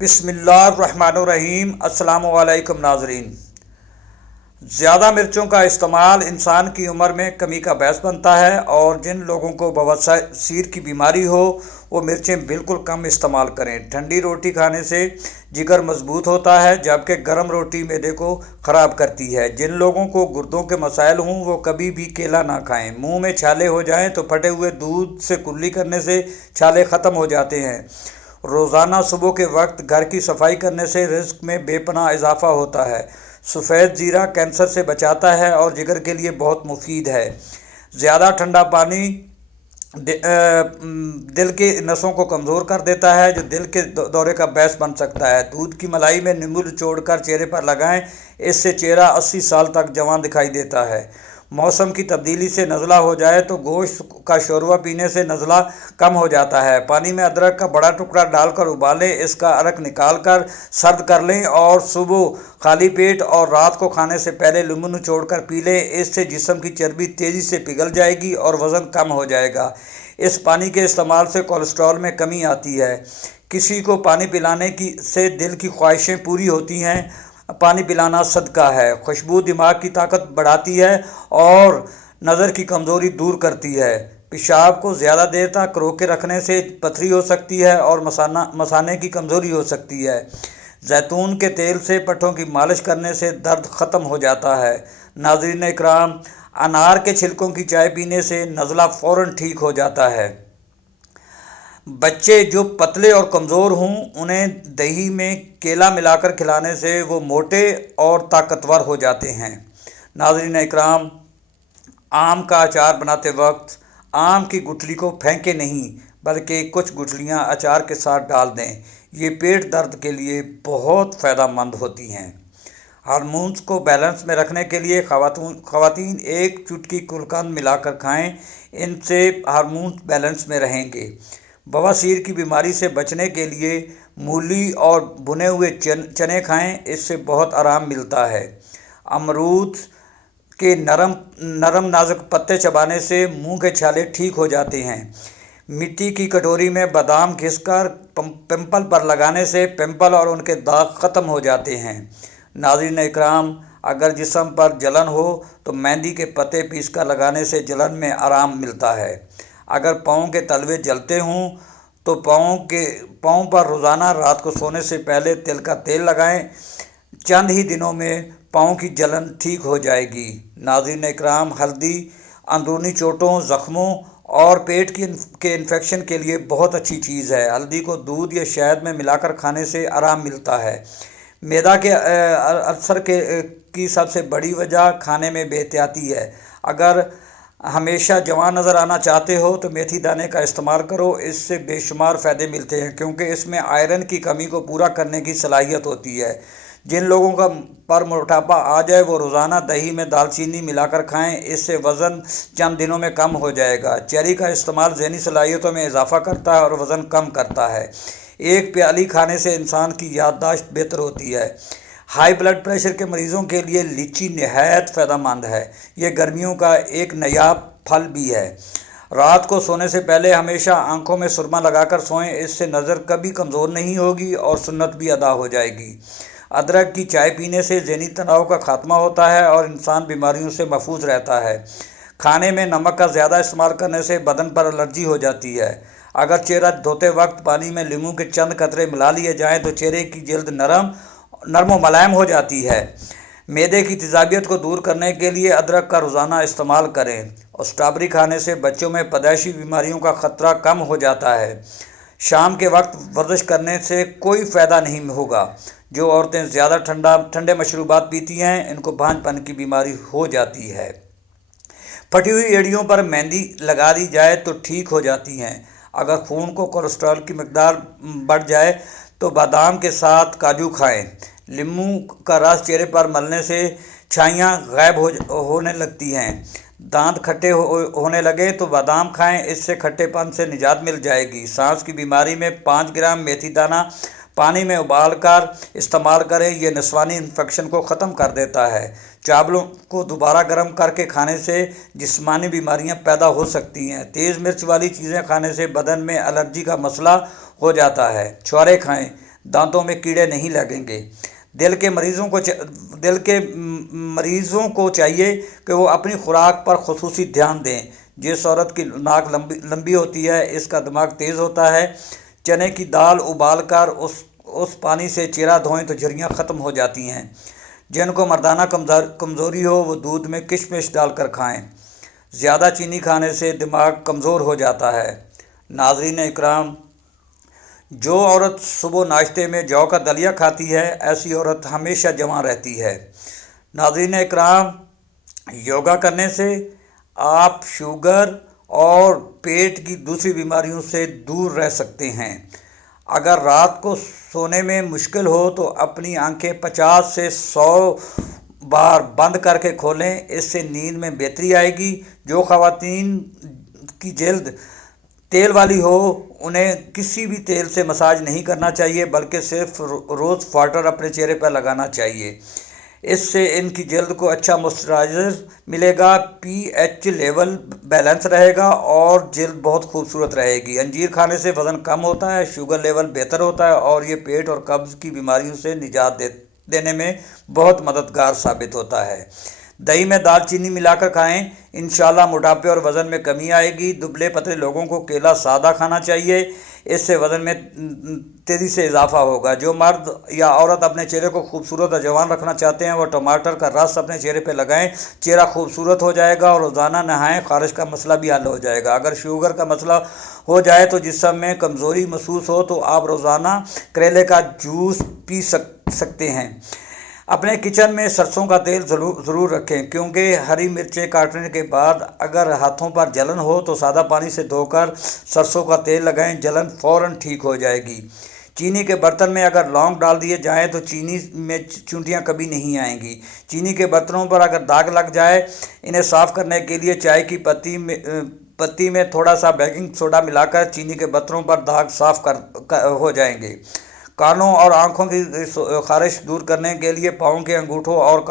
بسم اللہ الرحمن الرحیم۔ السلام علیکم ناظرین۔ زیادہ مرچوں کا استعمال انسان کی عمر میں کمی کا باعث بنتا ہے، اور جن لوگوں کو بواسیر کی بیماری ہو وہ مرچیں بالکل کم استعمال کریں۔ ٹھنڈی روٹی کھانے سے جگر مضبوط ہوتا ہے، جبکہ گرم روٹی معدے کو خراب کرتی ہے۔ جن لوگوں کو گردوں کے مسائل ہوں وہ کبھی بھی کیلا نہ کھائیں۔ منہ میں چھالے ہو جائیں تو پھٹے ہوئے دودھ سے کلی کرنے سے چھالے ختم ہو جاتے ہیں۔ روزانہ صبح کے وقت گھر کی صفائی کرنے سے رزق میں بے پناہ اضافہ ہوتا ہے۔ سفید زیرہ کینسر سے بچاتا ہے اور جگر کے لیے بہت مفید ہے۔ زیادہ ٹھنڈا پانی دل کی نسوں کو کمزور کر دیتا ہے، جو دل کے دورے کا باعث بن سکتا ہے۔ دودھ کی ملائی میں نیمبو نچوڑ کر چہرے پر لگائیں، اس سے چہرہ 80 سال تک جوان دکھائی دیتا ہے۔ موسم کی تبدیلی سے نزلہ ہو جائے تو گوشت کا شوربہ پینے سے نزلہ کم ہو جاتا ہے۔ پانی میں ادرک کا بڑا ٹکڑا ڈال کر ابالیں، اس کا عرق نکال کر سرد کر لیں اور صبح خالی پیٹ اور رات کو کھانے سے پہلے لیموں نچوڑ کر پی لیں۔ اس سے جسم کی چربی تیزی سے پگھل جائے گی اور وزن کم ہو جائے گا۔ اس پانی کے استعمال سے کولیسٹرول میں کمی آتی ہے۔ کسی کو پانی پلانے سے دل کی خواہشیں پوری ہوتی ہیں۔ پانی پلانا صدقہ ہے۔ خوشبو دماغ کی طاقت بڑھاتی ہے اور نظر کی کمزوری دور کرتی ہے۔ پیشاب کو زیادہ دیر تک روکے رکھنے سے پتھری ہو سکتی ہے اور مثانے کی کمزوری ہو سکتی ہے۔ زیتون کے تیل سے پٹھوں کی مالش کرنے سے درد ختم ہو جاتا ہے۔ ناظرین اکرام، انار کے چھلکوں کی چائے پینے سے نزلہ فوراً ٹھیک ہو جاتا ہے۔ بچے جو پتلے اور کمزور ہوں انہیں دہی میں کیلا ملا کر کھلانے سے وہ موٹے اور طاقتور ہو جاتے ہیں۔ ناظرین اکرام، آم کا اچار بناتے وقت آم کی گٹھلی کو پھینکیں نہیں، بلکہ کچھ گٹھلیاں اچار کے ساتھ ڈال دیں۔ یہ پیٹ درد کے لیے بہت فائدہ مند ہوتی ہیں۔ ہارمونز کو بیلنس میں رکھنے کے لیے خواتین ایک چٹکی گلقند ملا کر کھائیں، ان سے ہارمونز بیلنس میں رہیں گے۔ بواسیر کی بیماری سے بچنے کے لیے مولی اور بھنے ہوئے چنے کھائیں، اس سے بہت آرام ملتا ہے۔ امرود کے نرم نازک پتے چبانے سے منہ کے چھالے ٹھیک ہو جاتے ہیں۔ مٹی کی کٹوری میں بادام گھس کر پمپل پر لگانے سے پمپل اور ان کے داغ ختم ہو جاتے ہیں۔ ناظرین اکرام، اگر جسم پر جلن ہو تو مہندی کے پتے پیس کر لگانے سے جلن میں آرام ملتا ہے۔ اگر پاؤں کے تلوے جلتے ہوں تو پاؤں پر روزانہ رات کو سونے سے پہلے تل کا تیل لگائیں، چند ہی دنوں میں پاؤں کی جلن ٹھیک ہو جائے گی۔ ناظرین اکرام، ہلدی اندرونی چوٹوں، زخموں اور پیٹ کے انفیکشن کے لیے بہت اچھی چیز ہے۔ ہلدی کو دودھ یا شہد میں ملا کر کھانے سے آرام ملتا ہے۔ معدہ کے السر کی سب سے بڑی وجہ کھانے میں بے احتیاطی ہے۔ اگر ہمیشہ جوان نظر آنا چاہتے ہو تو میتھی دانے کا استعمال کرو، اس سے بے شمار فائدے ملتے ہیں، کیونکہ اس میں آئرن کی کمی کو پورا کرنے کی صلاحیت ہوتی ہے۔ جن لوگوں پر موٹاپا آ جائے وہ روزانہ دہی میں دال چینی ملا کر کھائیں، اس سے وزن چند دنوں میں کم ہو جائے گا۔ چیری کا استعمال ذہنی صلاحیتوں میں اضافہ کرتا ہے اور وزن کم کرتا ہے۔ ایک پیالی کھانے سے انسان کی یادداشت بہتر ہوتی ہے۔ ہائی بلڈ پریشر کے مریضوں کے لیے لیچی نہایت فائدہ مند ہے۔ یہ گرمیوں کا ایک نایاب پھل بھی ہے۔ رات کو سونے سے پہلے ہمیشہ آنکھوں میں سرما لگا کر سوئیں، اس سے نظر کبھی کمزور نہیں ہوگی اور سنت بھی ادا ہو جائے گی۔ ادرک کی چائے پینے سے ذہنی تناؤ کا خاتمہ ہوتا ہے اور انسان بیماریوں سے محفوظ رہتا ہے۔ کھانے میں نمک کا زیادہ استعمال کرنے سے بدن پر الرجی ہو جاتی ہے۔ اگر چہرہ دھوتے وقت پانی میں لیموں کے چند قطرے ملا لیے جائیں تو چہرے کی جلد نرم و ملائم ہو جاتی ہے۔ معدے کی تیزابیت کو دور کرنے کے لیے ادرک کا روزانہ استعمال کریں، اور اسٹرابیری کھانے سے بچوں میں پیدائشی بیماریوں کا خطرہ کم ہو جاتا ہے۔ شام کے وقت ورزش کرنے سے کوئی فائدہ نہیں ہوگا۔ جو عورتیں زیادہ ٹھنڈے مشروبات پیتی ہیں ان کو بھانج پن کی بیماری ہو جاتی ہے۔ پھٹی ہوئی ایڑیوں پر مہندی لگا دی جائے تو ٹھیک ہو جاتی ہیں۔ اگر خون کو کولیسٹرول کی مقدار بڑھ جائے تو بادام کے ساتھ کاجو کھائیں۔ لیموں کا رس چہرے پر ملنے سے چھائیاں غائب ہونے لگتی ہیں۔ دانت کھٹے ہونے لگے تو بادام کھائیں، اس سے کھٹے پن سے نجات مل جائے گی۔ سانس کی بیماری میں 5 گرام میتھی دانہ پانی میں ابال کر استعمال کریں، یہ نسوانی انفیکشن کو ختم کر دیتا ہے۔ چاولوں کو دوبارہ گرم کر کے کھانے سے جسمانی بیماریاں پیدا ہو سکتی ہیں۔ تیز مرچ والی چیزیں کھانے سے بدن میں الرجی کا مسئلہ ہو جاتا ہے۔ چھوارے کھائیں، दांतों में कीड़े नहीं लगेंगे। दिल के मरीज़ों को चाहिए कि वो अपनी खुराक पर खुसूसी ध्यान दें। जिस औरत की नाक लंबी होती है, इसका दिमाग तेज़ होता है। चने की दाल उबाल कर उस पानी से चेहरा धोएं तो झुर्रियाँ ख़त्म हो जाती हैं। जिनको मर्दाना कमज़ोरी हो वो दूध में किशमिश डालकर खाएं। ज़्यादा चीनी खाने से दिमाग कमज़ोर हो जाता है। नाज़रीन इकराम, जो औरत सुबह नाश्ते में जौ का दलिया खाती है, ऐसी औरत हमेशा जवान रहती है। नाज़रीन इकराम, योगा करने से आप शुगर और पेट की दूसरी बीमारियों से दूर रह सकते हैं। अगर रात को सोने में मुश्किल हो तो अपनी आंखें 50 से 100 बार बंद करके खोलें, इससे नींद में बेहतरी आएगी। जो ख़वातीन की जल्द तेल वाली हो, उन्हें किसी भी तेल से मसाज नहीं करना चाहिए, बल्कि सिर्फ रोज़ वाटर अपने चेहरे पर लगाना चाहिए। इससे इनकी जल्द को अच्छा मॉइस्चराइज़र मिलेगा, पीएच लेवल बैलेंस रहेगा और जल्द बहुत खूबसूरत रहेगी। अंजीर खाने से वज़न कम होता है, शुगर लेवल बेहतर होता है और ये पेट और कब्ज़ की बीमारियों से निजात देने में बहुत मददगार साबित होता है। दही में दालचीनी मिलाकर खाएं, इंशाल्लाह मोटापे और वज़न में कमी आएगी। दुबले पतले लोगों को केला सादा खाना चाहिए, इससे वज़न में तेज़ी से इजाफा होगा। जो मर्द या औरत अपने चेहरे को खूबसूरत और जवान रखना चाहते हैं, वो टमाटर का रस अपने चेहरे पे लगाएं, चेहरा खूबसूरत हो जाएगा। और रोज़ाना नहाएं, ख़ारिश का मसला भी हल हो जाएगा। अगर शुगर का मसला हो जाए तो जिस्म में कमज़ोरी महसूस हो तो आप रोज़ाना करेले का जूस पी सकते हैं। अपने किचन में सरसों का तेल ज़रूर रखें, क्योंकि हरी मिर्चें काटने के बाद अगर हाथों पर जलन हो तो सादा पानी से धोकर सरसों का तेल लगाएं, जलन फ़ौरन ठीक हो जाएगी। चीनी के बर्तन में अगर लौंग डाल दिए जाएं तो चीनी में चुंटियाँ कभी नहीं आएंगी। चीनी के बर्तनों पर अगर दाग लग जाए, इन्हें साफ़ करने के लिए चाय की पत्ती में थोड़ा सा बेकिंग सोडा मिलाकर चीनी के बर्तनों पर दाग साफ़ हो जाएंगे। कानों और आँखों की ख़ारिश दूर करने के लिए पाँव के अंगूठों और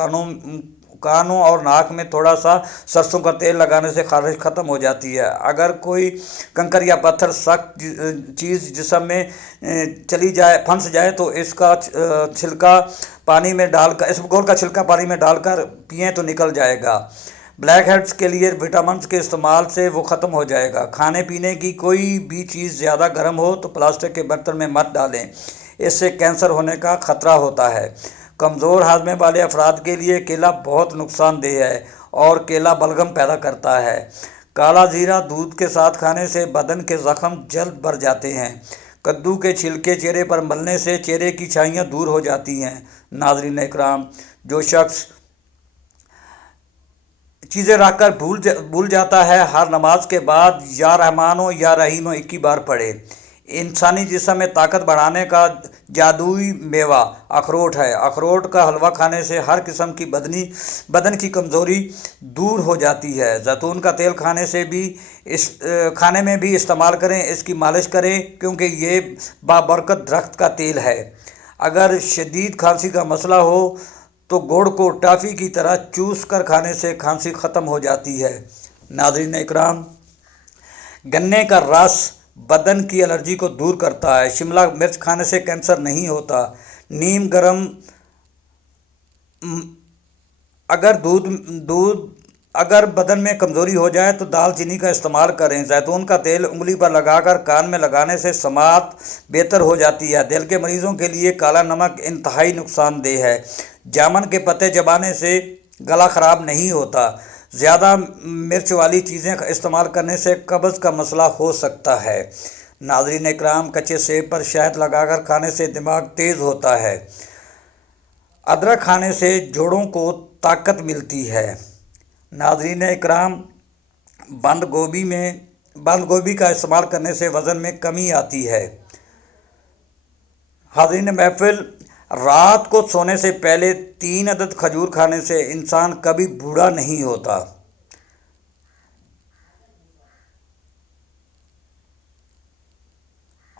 कानों और नाक में थोड़ा सा सरसों का तेल लगाने से ख़ारिश ख़त्म हो जाती है। अगर कोई कंकर या पत्थर सख्त चीज़ जिस्म में फंस जाए तो इसका छिलका पानी में डालकर इसबगोल का छिलका पानी में डालकर पिएं तो निकल जाएगा। ब्लैक हेड्स के लिए विटामिन के इस्तेमाल से वो ख़त्म हो जाएगा। खाने पीने की कोई भी चीज़ ज़्यादा गर्म हो तो प्लास्टिक के बर्तन में मत डालें, इससे कैंसर होने का ख़तरा होता है। कमज़ोर हाजमे वाले अफराद के लिए केला बहुत नुकसानदेह है और केला बलगम पैदा करता है। काला जीरा दूध के साथ खाने से बदन के ज़ख्म जल्द भर जाते हैं। कद्दू के छिलके चेहरे पर मलने से चेहरे की छाइयाँ दूर हो जाती हैं। नाज़रीन इकराम, जो शख्स चीज़ें रख कर भूल जाता है, हर नमाज के बाद या रहमानो या रहीमो 21 बार पढ़े। इंसानी जिस्म में ताकत बढ़ाने का जादुई मेवा अखरोट है। अखरोट का हलवा खाने से हर किस्म की बदन की कमज़ोरी दूर हो जाती है। जैतून का तेल खाने में भी इस्तेमाल करें, इसकी मालिश करें, क्योंकि ये बाबरकत दरख्त का तेल है। अगर शदीद खांसी का मसला हो तो गुड़ को टॉफ़ी की तरह चूस कर खाने से खांसी ख़त्म हो जाती है। नाज़रीन इकराम, गन्ने का रस बदन की एलर्जी को दूर करता है। शिमला मिर्च खाने से कैंसर नहीं होता। नीम गर्म अगर बदन में कमज़ोरी हो जाए तो दालचीनी का इस्तेमाल करें। जैतून का तेल उंगली पर लगाकर कान में लगाने से समात बेहतर हो जाती है। दिल के मरीज़ों के लिए काला नमक इंतहाई नुकसानदेह है। जामुन के पत्ते चबाने से गला ख़राब नहीं होता। ज़्यादा मिर्च वाली चीज़ें इस्तेमाल करने से कब्ज़ का मसला हो सकता है। नाज़रीन इकराम, कच्चे सेब पर शहद लगाकर खाने से दिमाग तेज़ होता है। अदरक खाने से जोड़ों को ताकत मिलती है। नाज़रीन इकराम, बंद गोभी का इस्तेमाल करने से वज़न में कमी आती है। हाज़रीन महफिल, रात को सोने से पहले 3 अदद खजूर खाने से इंसान कभी बूढ़ा नहीं होता।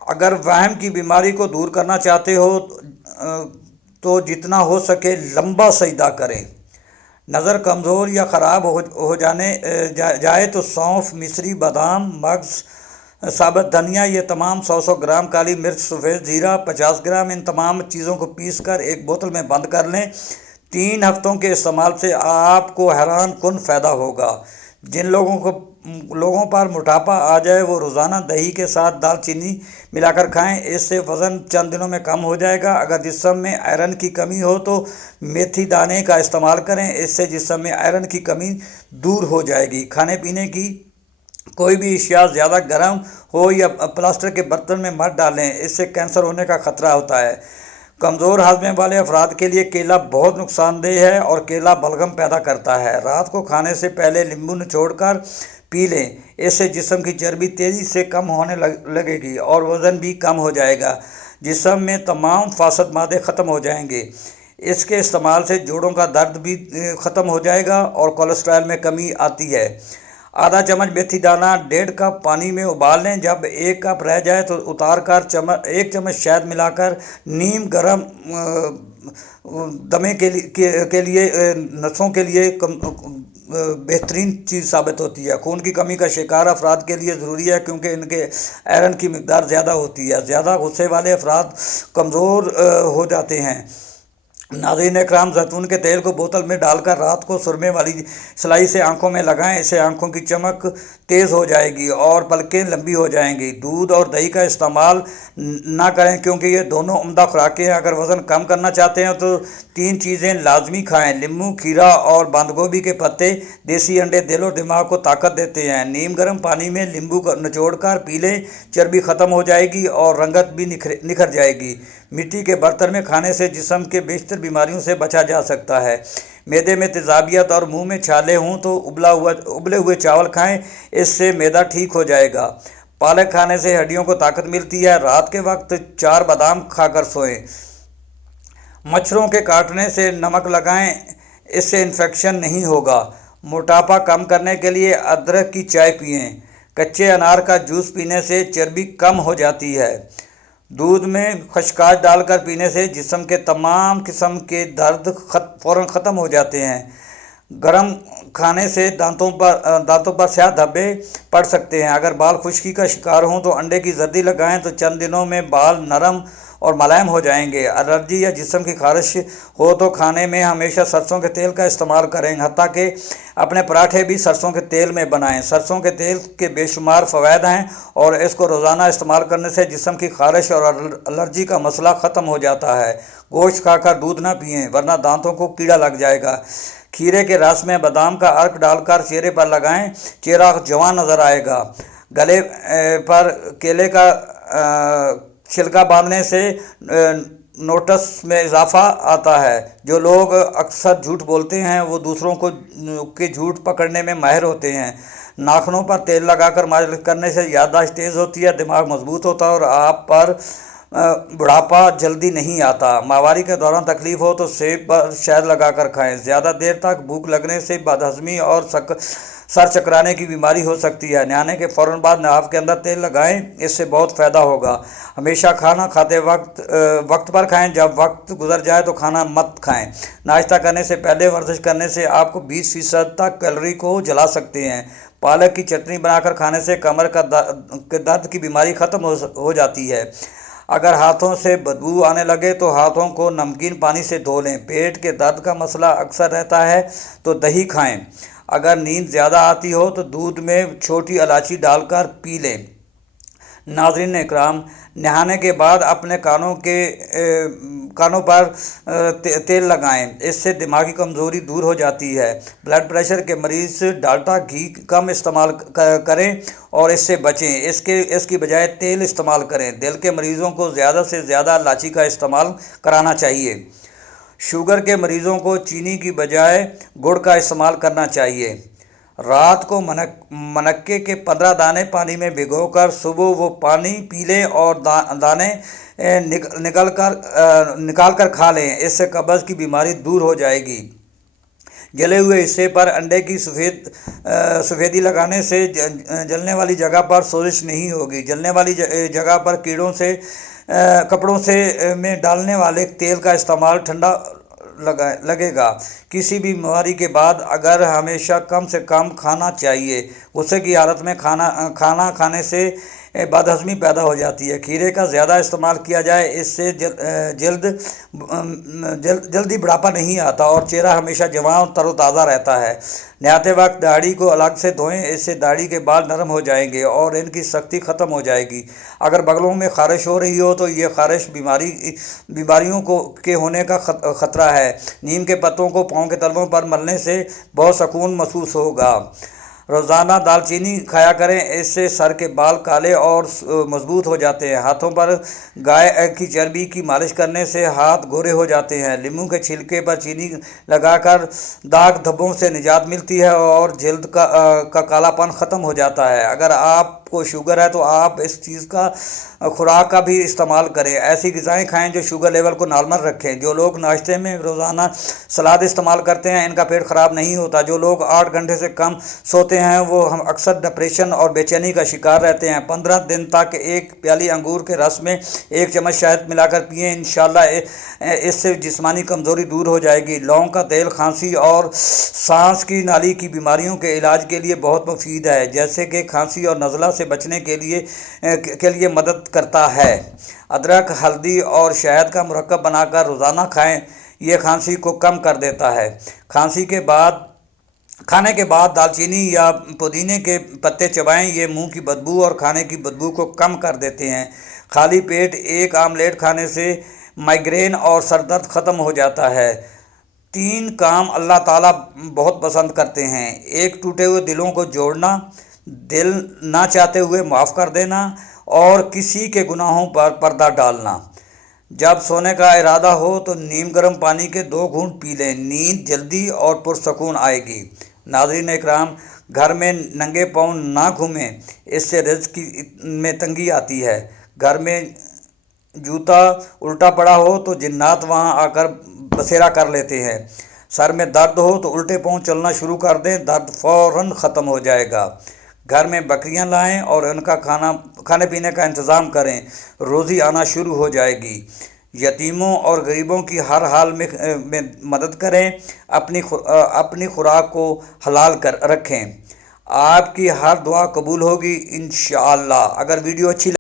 अगर वहम की बीमारी को दूर करना चाहते हो तो जितना हो सके लंबा सजदा करें। नज़र कमज़ोर या ख़राब हो जाए तो सौंफ, मिश्री, बादाम, मगज़, साबुत धनिया, ये तमाम 100 ग्राम, काली मिर्च, सफ़ेद जीरा 50 ग्राम, इन तमाम चीज़ों को पीस कर एक बोतल में बंद कर लें। 3 हफ्तों के इस्तेमाल से आपको हैरान कुन फ़ायदा होगा। जिन लोगों पर मोटापा आ जाए वो रोज़ाना दही के साथ दालचीनी मिलाकर खाएं, इससे वज़न चंद दिनों में कम हो जाएगा। अगर जिस्म में आयरन की कमी हो तो मेथी दाने का इस्तेमाल करें, इससे जिस्म में आयरन की कमी दूर हो जाएगी। खाने पीने की कोई भी अशिया ज़्यादा गर्म हो या प्लास्टिक के बर्तन में मत डालें, इससे कैंसर होने का ख़तरा होता है। कमज़ोर हाजमे वाले अफराद के लिए केला बहुत नुकसानदेह है और केला बलगम पैदा करता है। रात को खाने से पहले नींबू निचोड़कर पी लें, इससे जिस्म की चर्बी तेज़ी से कम होने लगेगी और वज़न भी कम हो जाएगा। जिस्म में तमाम फासद मादे ख़त्म हो जाएंगे। इसके इस्तेमाल से जोड़ों का दर्द भी ख़त्म हो जाएगा और कोलेस्ट्रॉल में कमी आती है। आधा चम्मच मेथी दाना 1.5 कप पानी में उबाल लें। जब 1 कप रह जाए तो उतार कर 1 चम्मच शहद मिलाकर नीम गर्म दमे के लिए नसों के लिए बेहतरीन चीज़ साबित होती है। खून की कमी का शिकार अफराद के लिए ज़रूरी है क्योंकि इनके आयरन की मिकदार ज़्यादा होती है। ज़्यादा गुस्से वाले अफराद कमज़ोर हो जाते हैं। नाज़रीन इकराम, जैतून के तेल को बोतल में डालकर रात को सुरमे वाली सिलाई से आंखों में लगाएं, इससे आंखों की चमक तेज़ हो जाएगी और पलकें लंबी हो जाएंगी। दूध और दही का इस्तेमाल ना करें क्योंकि ये दोनों उम्दा खुराकें हैं। अगर वज़न कम करना चाहते हैं तो 3 चीज़ें लाजमी खाएं: नींबू, खीरा और बंद गोभी के पत्ते। देसी अंडे दिल और दिमाग को ताकत देते हैं। नीम गर्म पानी में नींबू निचोड़ कर पी लें, चर्बी ख़त्म हो जाएगी और रंगत भी निखर जाएगी। मिट्टी के बर्तन में खाने से जिस्म के बेशतर बीमारियों से बचा जा सकता है। मैदे में तेज़ाबियत और मुंह में छाले हों तो उबले हुए चावल खाएं, इससे मैदा ठीक हो जाएगा। पालक खाने से हड्डियों को ताकत मिलती है। रात के वक्त 4 बादाम खाकर सोएं। मच्छरों के काटने से नमक लगाएं, इससे इन्फेक्शन नहीं होगा। मोटापा कम करने के लिए अदरक की चाय पिएं। कच्चे अनार का जूस पीने से चर्बी कम हो जाती है। दूध में खसकास डालकर पीने से जिस्म के तमाम किस्म के दर्द फ़ौरन ख़त्म हो जाते हैं। गरम खाने से दांतों पर स्याह धब्बे पड़ सकते हैं। अगर बाल खुश्की का शिकार हों तो अंडे की जर्दी लगाएं तो चंद दिनों में बाल नरम और मुलायम हो जाएंगे। एलर्जी या जिस्म की खारिश हो तो खाने में हमेशा सरसों के तेल का इस्तेमाल करें, हत्ता कि अपने पराठे भी सरसों के तेल में बनाएं। सरसों के तेल के बेशुमार फ़वाइद हैं और इसको रोज़ाना इस्तेमाल करने से जिस्म की खारिश और एलर्जी का मसला ख़त्म हो जाता है। गोश्त खाकर दूध ना पिएं वरना दांतों को कीड़ा लग जाएगा। खीरे के रस में बादाम का अर्क डालकर चेहरे पर लगाएं, चेहरा जवान नज़र आएगा। गले पर केले का छिलका बांधने से नोटस में इजाफा आता है। जो लोग अक्सर झूठ बोलते हैं वो दूसरों के झूठ पकड़ने में माहिर होते हैं। नाखूनों पर तेल लगाकर मालिश करने से याददाश्त तेज़ होती है, दिमाग मजबूत होता है और आप पर बुढ़ापा जल्दी नहीं आता। माहवारी के दौरान तकलीफ़ हो तो सेब पर शहद लगाकर खाएं। ज़्यादा देर तक भूख लगने से बदहज़मी और सर चकराने की बीमारी हो सकती है। नहाने के फ़ौरन बाद नाक के अंदर तेल लगाएं, इससे बहुत फ़ायदा होगा। हमेशा खाना खाते वक्त पर खाएं, जब वक्त गुजर जाए तो खाना मत खाएं। नाश्ता करने से पहले वर्जिश करने से आपको 20% तक कैलोरी को जला सकते हैं। पालक की चटनी बनाकर खाने से कमर के दर्द की बीमारी ख़त्म हो जाती है। अगर हाथों से बदबू आने लगे तो हाथों को नमकीन पानी से धो लें। पेट के दर्द का मसला अक्सर रहता है तो दही खाएं। अगर नींद ज़्यादा आती हो तो दूध में छोटी इलायची डालकर पी लें। नाज़रीन इकराम, नहाने के बाद अपने कानों पर तेल लगाएं, इससे दिमागी कमज़ोरी दूर हो जाती है। ब्लड प्रेशर के मरीज़ डाल्डा घी कम इस्तेमाल करें और इससे बचें, इसकी बजाय तेल इस्तेमाल करें। दिल के मरीज़ों को ज़्यादा से ज़्यादा इलायची का इस्तेमाल कराना चाहिए। शुगर के मरीज़ों को चीनी की बजाय गुड़ का इस्तेमाल करना चाहिए। रात को मनक्के के 15 दाने पानी में भिगोकर सुबह वो पानी पी लें और दाने निकाल कर खा लें, इससे कब्ज़ की बीमारी दूर हो जाएगी। जले हुए हिस्से पर अंडे की सफ़ेदी लगाने से जलने वाली जगह पर सोजिश नहीं होगी। जलने वाली जगह पर कीड़ों से कपड़ों से में डालने वाले तेल का इस्तेमाल ठंडा लगेगा। किसी भी बीमारी के बाद अगर हमेशा कम से कम खाना चाहिए। गुस्से की हालत में खाना खाने से बदहज़मी पैदा हो जाती है। खीरे का ज़्यादा इस्तेमाल किया जाए, इससे जल्दी बुढ़ापा नहीं आता और चेहरा हमेशा जवान और तरोताज़ा रहता है। नहाते वक्त दाढ़ी को अलग से धोएं, इससे दाढ़ी के बाल नरम हो जाएंगे और इनकी सख्ती ख़त्म हो जाएगी। अगर बगलों में ख़ारिश हो रही हो तो ये ख़ारिश बीमारियों के होने का ख़तरा है। नीम के पत्तों को पाँव के तलवों पर मलने से बहुत सुकून महसूस होगा। रोज़ाना दालचीनी खाया करें, इससे सर के बाल काले और मजबूत हो जाते हैं। हाथों पर गाय की चर्बी की मालिश करने से हाथ गोरे हो जाते हैं। नींबू के छिलके पर चीनी लगाकर दाग धब्बों से निजात मिलती है और जल्द का कालापन ख़त्म हो जाता है। अगर आपको शुगर है तो आप इस चीज़ का खुराक का भी इस्तेमाल करें। ऐसी ग़िज़ाएँ खाएं जो शुगर लेवल को नॉर्मल रखें। जो लोग नाश्ते में रोज़ाना सलाद इस्तेमाल करते हैं, इनका पेट ख़राब नहीं होता। जो लोग 8 घंटे से कम सोते हैं, वो हम अक्सर डिप्रेशन और बेचैनी का शिकार रहते हैं। 15 दिन तक एक प्याली अंगूर के रस में 1 चम्मच शहद मिलाकर पिएं, इंशाल्लाह इससे जिस्मानी कमज़ोरी दूर हो जाएगी। लौंग का तेल खांसी और सांस की नाली की बीमारियों के इलाज के लिए बहुत मुफीद है, जैसे कि खांसी और नज़ला से बचने के लिए मदद करता है। अदरक, हल्दी और शहद का मुरक्कब बनाकर रोज़ाना खाएं, ये खांसी को कम कर देता है। खाने के बाद दालचीनी या पुदीने के पत्ते चबाएं, ये मुंह की बदबू और खाने की बदबू को कम कर देते हैं। खाली पेट एक आमलेट खाने से माइग्रेन और सर दर्द ख़त्म हो जाता है। 3 काम अल्लाह ताला बहुत पसंद करते हैं। 1, टूटे हुए दिलों को जोड़ना, दिल ना चाहते हुए माफ़ कर देना और किसी के गुनाहों पर पर्दा डालना। जब सोने का इरादा हो तो नीम गर्म पानी के 2 घूंट पी लें, नींद जल्दी और पुरसकून आएगी। नाज़रीन इकराम, घर में नंगे पाँव ना घूमें, इससे रिज़्क़ में तंगी आती है। घर में जूता उल्टा पड़ा हो तो जिन्नात वहां आकर बसेरा कर लेते हैं। सर में दर्द हो तो उल्टे पाँव चलना शुरू कर दें, दर्द फ़ौरन ख़त्म हो जाएगा। घर में बकरियां लाएं और उनका खाने पीने का इंतज़ाम करें, रोज़ी आना शुरू हो जाएगी। यतीमों और गरीबों की हर हाल में मदद करें, अपनी खुराक को हलाल कर रखें। आपकी हर दुआ कबूल होगी इंशाअल्लाह। अगर वीडियो अच्छी